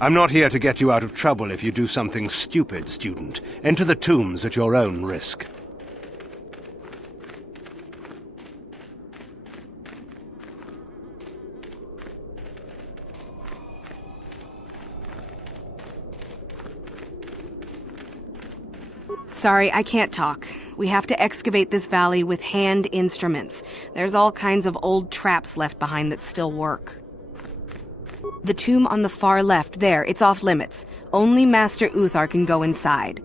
I'm not here to get you out of trouble if you do something stupid, student. Enter the tombs at your own risk. Sorry, I can't talk. We have to excavate this valley with hand instruments. There's all kinds of old traps left behind that still work. The tomb on the far left, there, it's off limits. Only Master Uthar can go inside.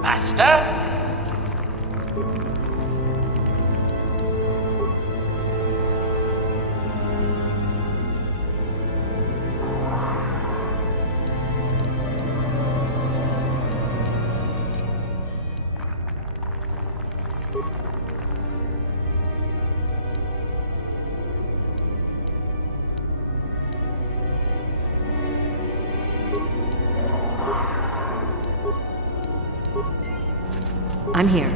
Master? I'm here.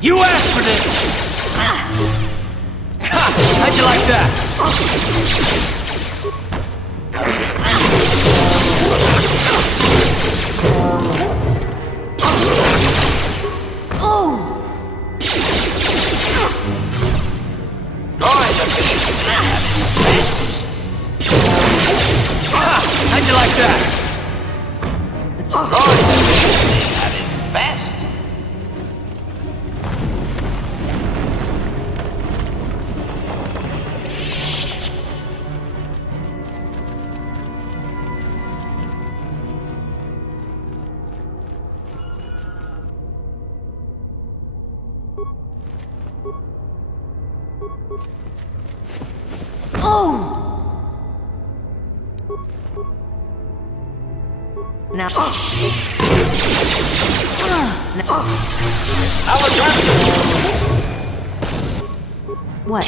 You asked for this! How'd you like that? How'd you like that? Now. What?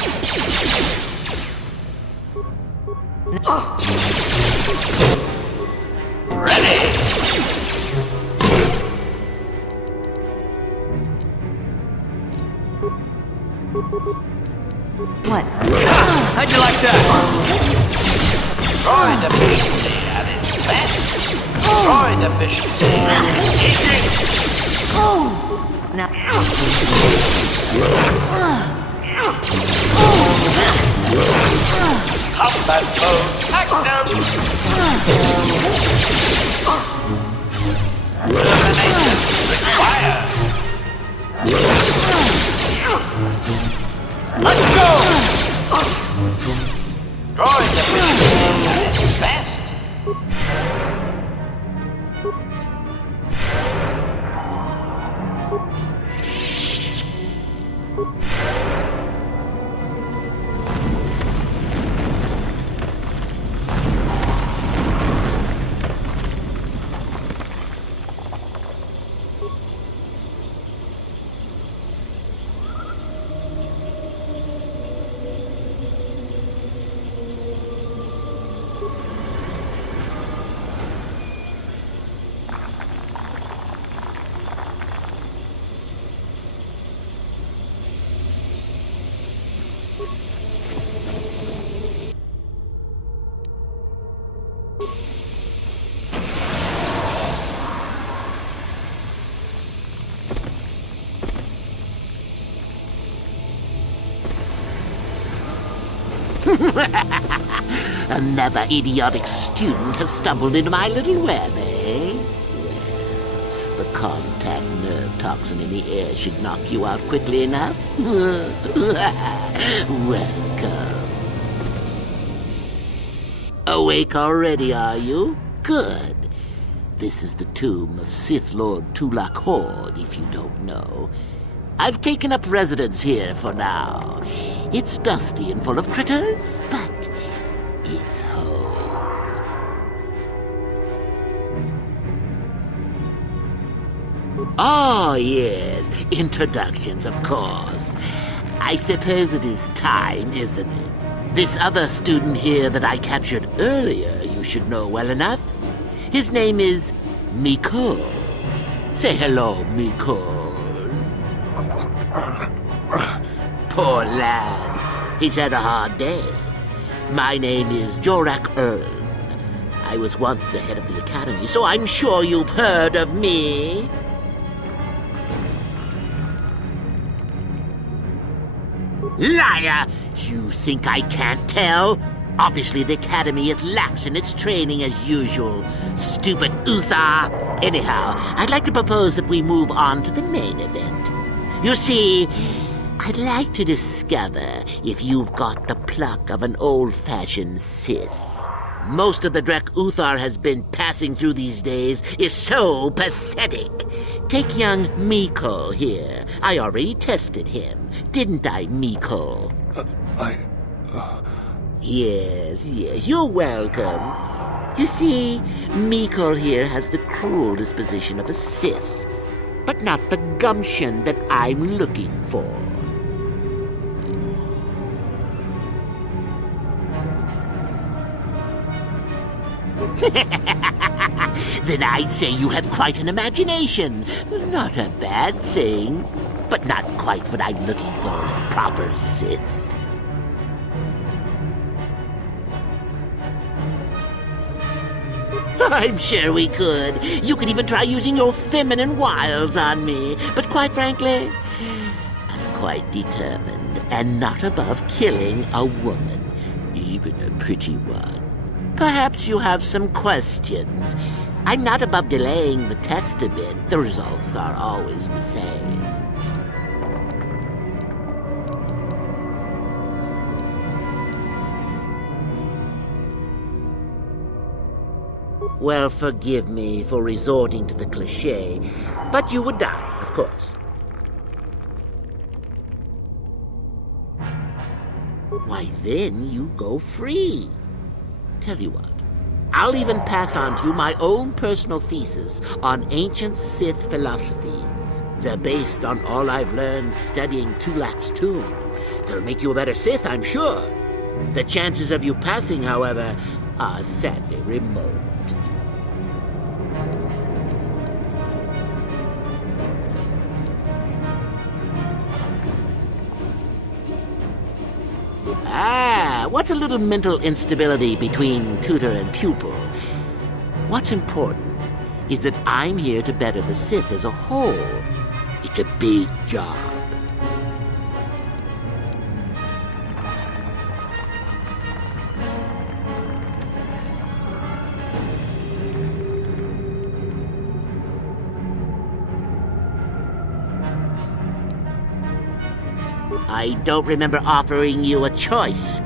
Ready! What? How'd you like that? Destroy the efficiency at its best. Destroy the efficiency at its easiest. Now. Combat mode active. Elimination required. Let's go! Destroy the efficiency at its best. Another idiotic student has stumbled into my little web, eh? The contact nerve toxin in the air should knock you out quickly enough. Welcome. Awake already, are you? Good. This is the tomb of Sith Lord Tulak Hord, if you don't know. I've taken up residence here for now. It's dusty and full of critters, but it's home. Oh, yes. Introductions, of course. I suppose it is time, isn't it? This other student here that I captured earlier, you should know well enough. His name is Mikol. Say hello, Mikol. Poor lad. He's had a hard day. My name is Jorak Ern. I was once the head of the academy, so I'm sure you've heard of me. Liar! You think I can't tell? Obviously, the Academy is lax in its training as usual. Stupid Uthar! Anyhow, I'd like to propose that we move on to the main event. You see, I'd like to discover if you've got the pluck of an old-fashioned Sith. Most of the Drek Uthar has been passing through these days is so pathetic. Take young Mikol here. I already tested him. Didn't I, Mikol? Yes, you're welcome. You see, Mikol here has the cruel disposition of a Sith, but not the gumption that I'm looking for. Then I'd say you have quite an imagination. Not a bad thing, but not quite what I'm looking for in a proper Sith. I'm sure we could. You could even try using your feminine wiles on me. But quite frankly, I'm quite determined and not above killing a woman, even a pretty one. Perhaps you have some questions. I'm not above delaying the test a bit. The results are always the same. Well, forgive me for resorting to the cliché, but you would die, of course. Why, then you go free. Tell you what, I'll even pass on to you my own personal thesis on ancient Sith philosophies. They're based on all I've learned studying Tulak's tomb. They'll make you a better Sith, I'm sure. The chances of you passing, however, are sadly remote. What's a little mental instability between tutor and pupil? What's important is that I'm here to better the Sith as a whole. It's a big job. I don't remember offering you a choice.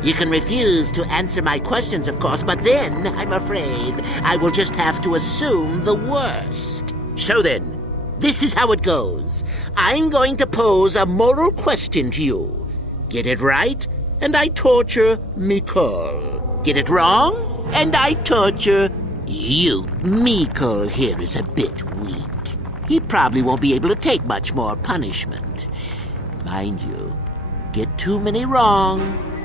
You can refuse to answer my questions, of course, but then, I'm afraid, I will just have to assume the worst. So then, this is how it goes. I'm going to pose a moral question to you. Get it right, and I torture Mikol. Get it wrong, and I torture you. Mikol here is a bit weak. He probably won't be able to take much more punishment. Mind you, get too many wrong,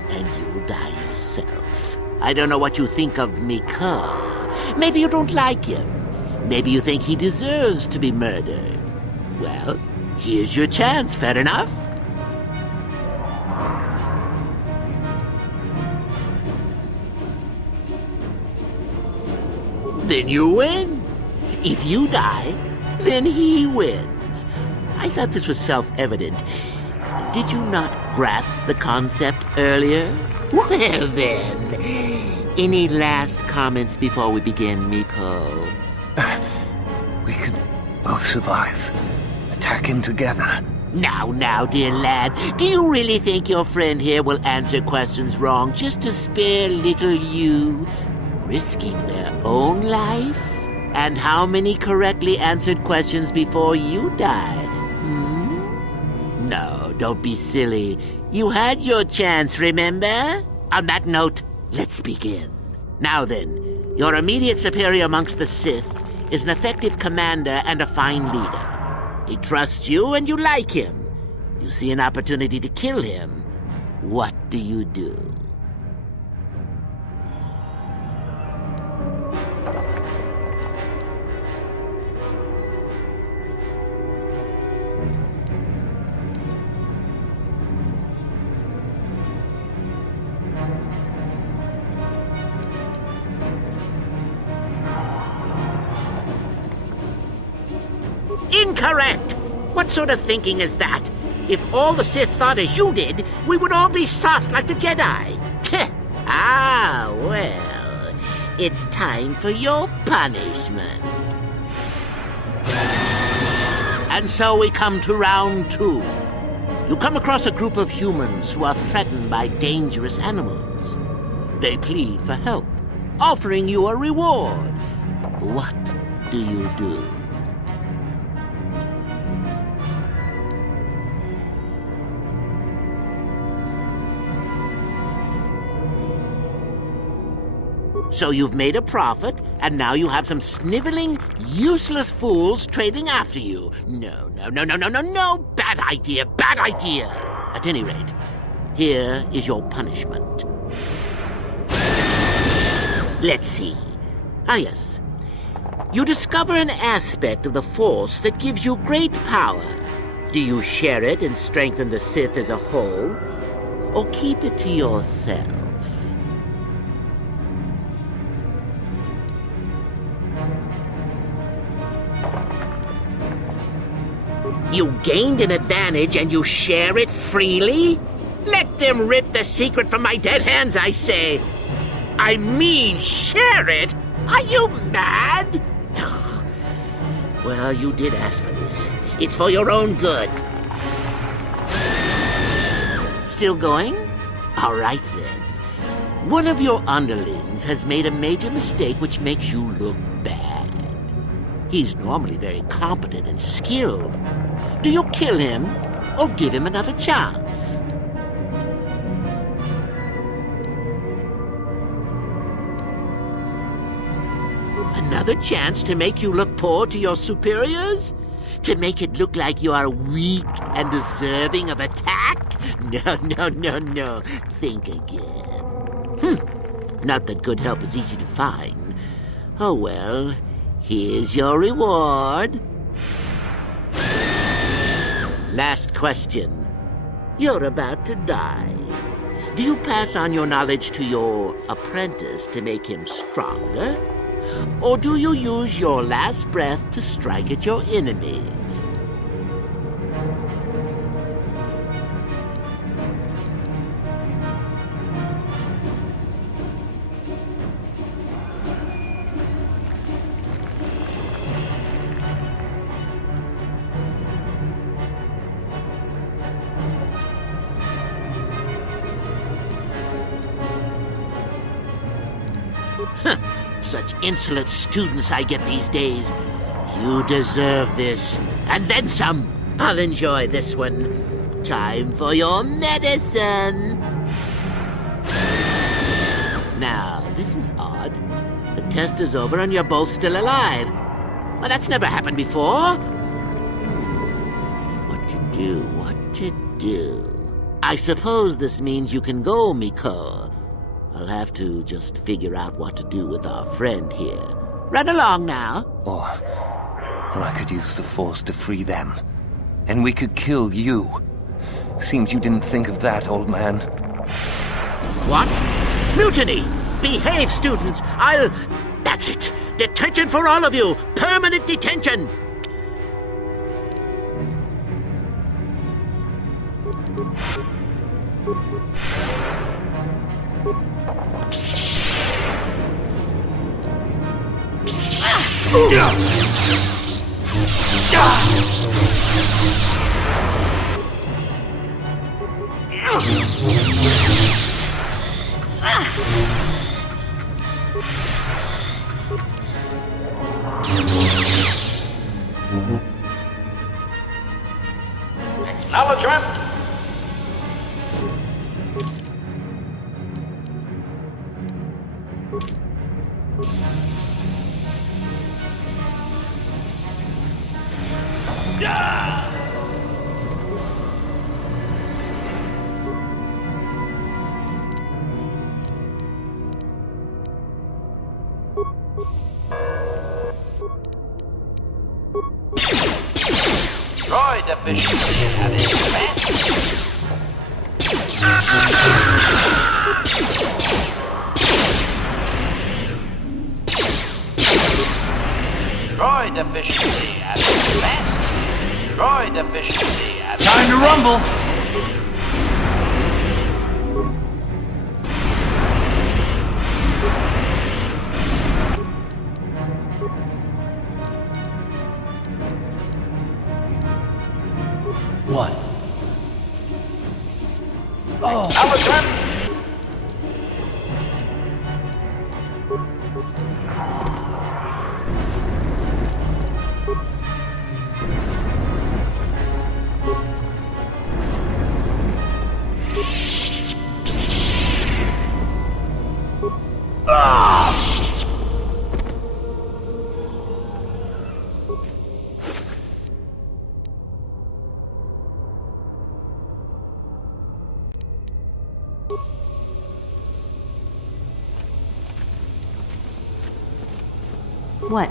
and you'll die yourself. I don't know what you think of Mikol. Maybe you don't like him. Maybe you think he deserves to be murdered. Well, here's your chance, fair enough? Then you win. If you die, then he wins. I thought this was self-evident. Did you not grasp the concept earlier? Well then, any last comments before we begin, Miko? We can both survive. Attack him together. Now, dear lad, do you really think your friend here will answer questions wrong just to spare little you, risking their own life? And how many correctly answered questions before you die? No, don't be silly. You had your chance, remember? On that note, let's begin. Now then, your immediate superior amongst the Sith is an effective commander and a fine leader. He trusts you and you like him. You see an opportunity to kill him. What do you do? Incorrect! What sort of thinking is that? If all the Sith thought as you did, we would all be soft like the Jedi. Well, it's time for your punishment. And so we come to round 2. You come across a group of humans who are threatened by dangerous animals. They plead for help, offering you a reward. What do you do? So you've made a profit, and now you have some sniveling, useless fools trading after you. No. Bad idea. At any rate, here is your punishment. Let's see. Yes. You discover an aspect of the Force that gives you great power. Do you share it and strengthen the Sith as a whole? Or keep it to yourself? You gained an advantage and you share it freely? Let them rip the secret from my dead hands, I say. I mean, share it? Are you mad? Well, you did ask for this. It's for your own good. Still going? All right, then. One of your underlings has made a major mistake which makes you look bad. He's normally very competent and skilled. Do you kill him or give him another chance? Another chance to make you look poor to your superiors? To make it look like you are weak and deserving of attack? No. Think again. Not that good help is easy to find. Oh well, here's your reward. Last question. You're about to die. Do you pass on your knowledge to your apprentice to make him stronger? Or do you use your last breath to strike at your enemies? Such insolent students I get these days. You deserve this. And then some. I'll enjoy this one. Time for your medicine. Now, this is odd. The test is over and you're both still alive. Well, that's never happened before. What to do? I suppose this means you can go, Miko. I'll have to just figure out what to do with our friend here. Run along now. Or I could use the Force to free them. And we could kill you. Seems you didn't think of that, old man. What? Mutiny! Behave, students! That's it! Detention for all of you! Permanent detention! Acknowledgement. Droid efficiency at its best. Droid efficiency at its best. Droid efficiency at its best. Time to rumble! What? Acknowledgement. What?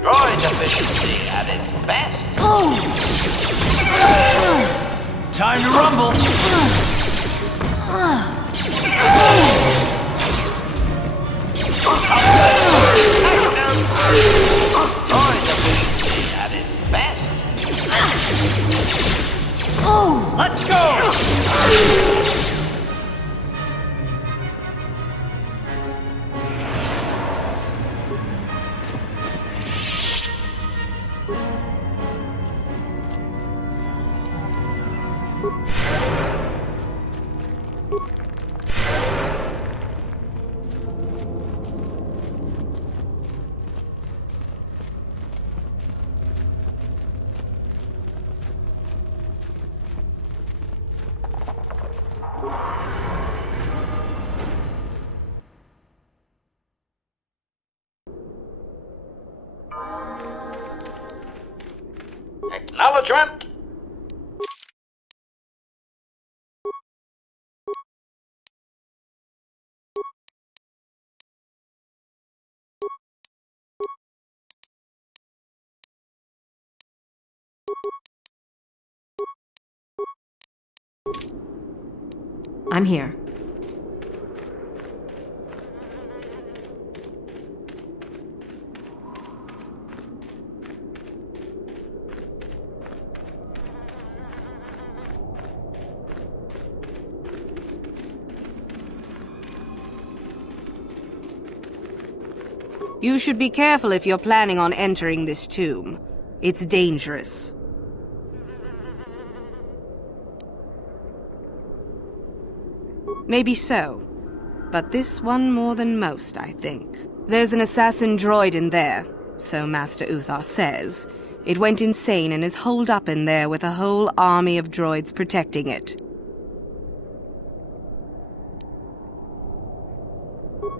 Droid efficiency at its best. Time to rumble! Droid efficiency at its Let's go! Acknowledgement. I'm here. You should be careful if you're planning on entering this tomb. It's dangerous. Maybe so, but this one more than most, I think. There's an assassin droid in there, so Master Uthar says. It went insane and is holed up in there with a whole army of droids protecting it.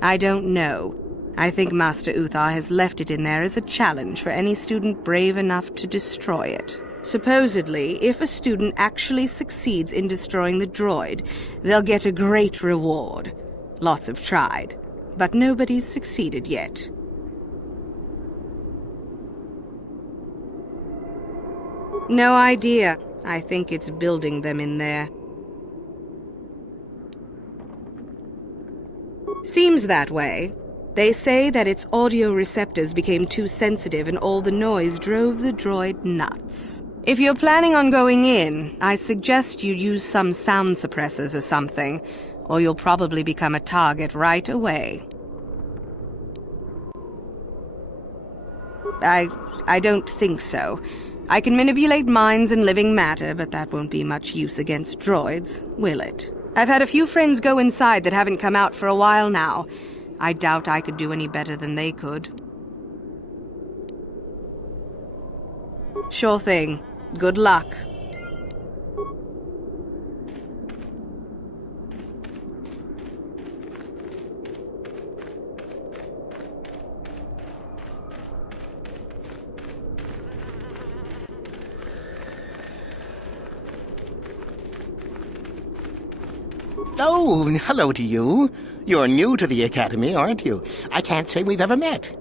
I don't know. I think Master Uthar has left it in there as a challenge for any student brave enough to destroy it. Supposedly, if a student actually succeeds in destroying the droid, they'll get a great reward. Lots have tried, but nobody's succeeded yet. No idea. I think it's building them in there. Seems that way. They say that its audio receptors became too sensitive and all the noise drove the droid nuts. If you're planning on going in, I suggest you use some sound suppressors or something, or you'll probably become a target right away. I don't think so. I can manipulate minds and living matter, but that won't be much use against droids, will it? I've had a few friends go inside that haven't come out for a while now. I doubt I could do any better than they could. Sure thing. Good luck. Oh, hello to you. You're new to the Academy, aren't you? I can't say we've ever met.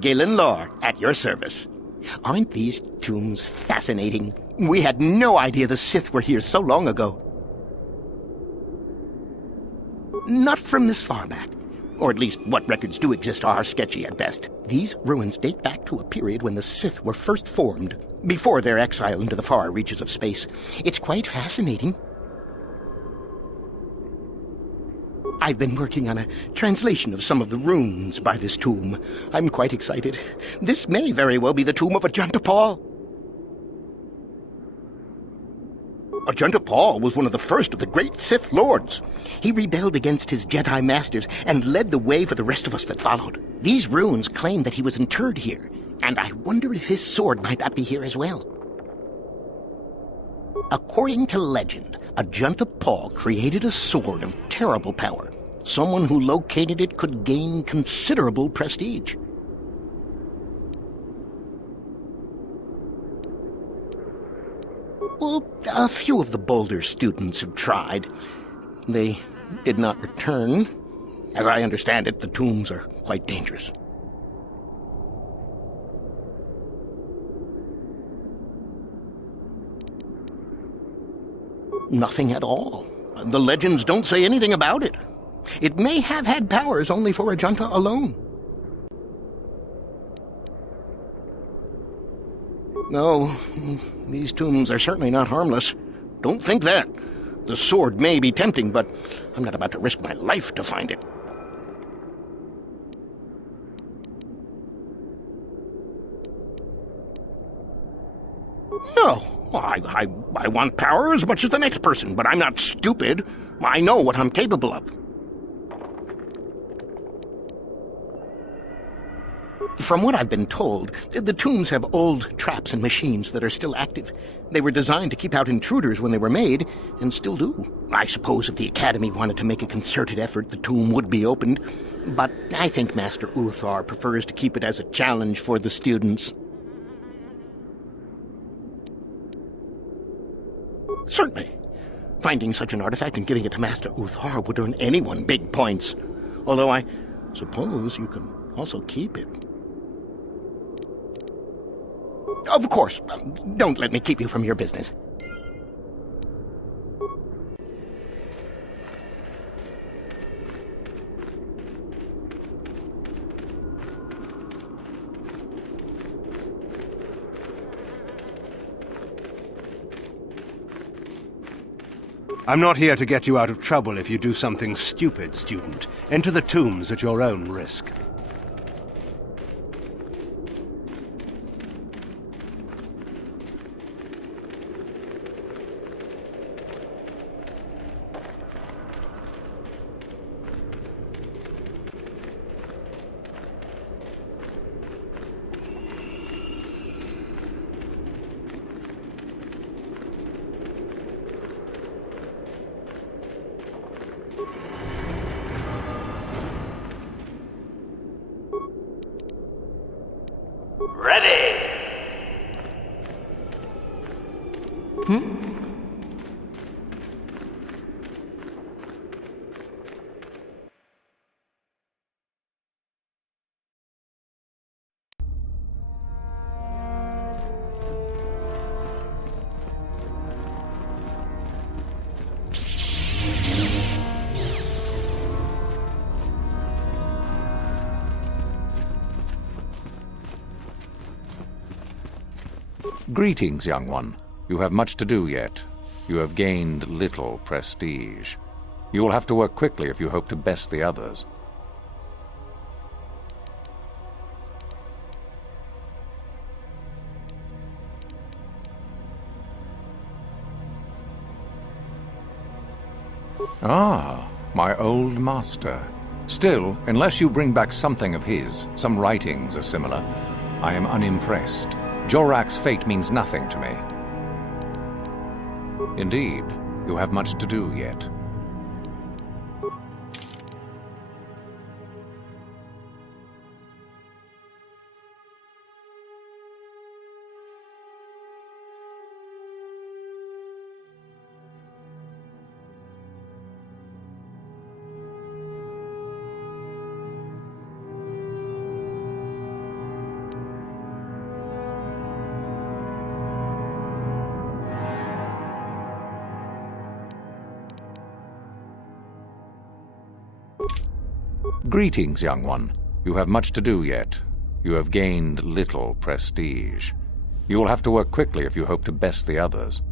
Galen Lore, at your service. Aren't these tombs fascinating? We had no idea the Sith were here so long ago. Not from this far back. Or at least what records do exist are sketchy at best. These ruins date back to a period when the Sith were first formed, before their exile into the far reaches of space. It's quite fascinating. I've been working on a translation of some of the runes by this tomb. I'm quite excited. This may very well be the tomb of Ajunta Pall. Ajunta Pall was one of the first of the great Sith Lords. He rebelled against his Jedi Masters and led the way for the rest of us that followed. These runes claim that he was interred here, and I wonder if his sword might not be here as well. According to legend, Ajunta Pall created a sword of terrible power. Someone who located it could gain considerable prestige. Well, a few of the Boulder students have tried. They did not return. As I understand it, the tombs are quite dangerous. Nothing at all. The legends don't say anything about it. It may have had powers only for Ajunta alone. No, these tombs are certainly not harmless. Don't think that. The sword may be tempting, but I'm not about to risk my life to find it. No, I want power as much as the next person, but I'm not stupid. I know what I'm capable of. From what I've been told, the tombs have old traps and machines that are still active. They were designed to keep out intruders when they were made, and still do. I suppose if the Academy wanted to make a concerted effort, the tomb would be opened. But I think Master Uthar prefers to keep it as a challenge for the students. Certainly. Finding such an artifact and giving it to Master Uthar would earn anyone big points. Although I suppose you can also keep it. Of course. Don't let me keep you from your business. I'm not here to get you out of trouble if you do something stupid, student. Enter the tombs at your own risk. Ready! Greetings, young one. You have much to do yet. You have gained little prestige. You will have to work quickly if you hope to best the others. Ah, my old master. Still, unless you bring back something of his, some writings are similar, I am unimpressed. Jorak's fate means nothing to me. Indeed, you have much to do yet. Greetings, young one. You have much to do yet. You have gained little prestige. You will have to work quickly if you hope to best the others.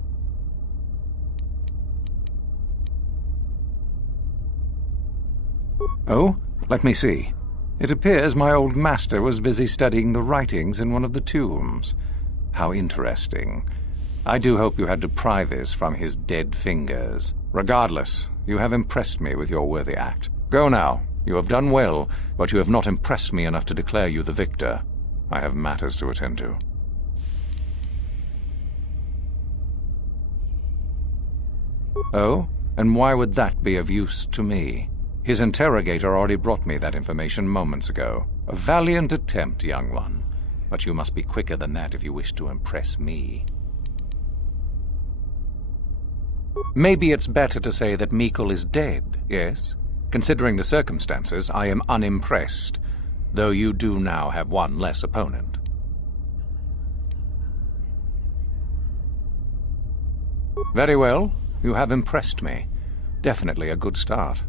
Oh, let me see. It appears my old master was busy studying the writings in one of the tombs. How interesting. I do hope you had to pry this from his dead fingers. Regardless, you have impressed me with your worthy act. Go now. You have done well, but you have not impressed me enough to declare you the victor. I have matters to attend to. Oh? And why would that be of use to me? His interrogator already brought me that information moments ago. A valiant attempt, young one. But you must be quicker than that if you wish to impress me. Maybe it's better to say that Mikkel is dead, yes? Considering the circumstances, I am unimpressed, though you do now have one less opponent. Very well, you have impressed me. Definitely a good start.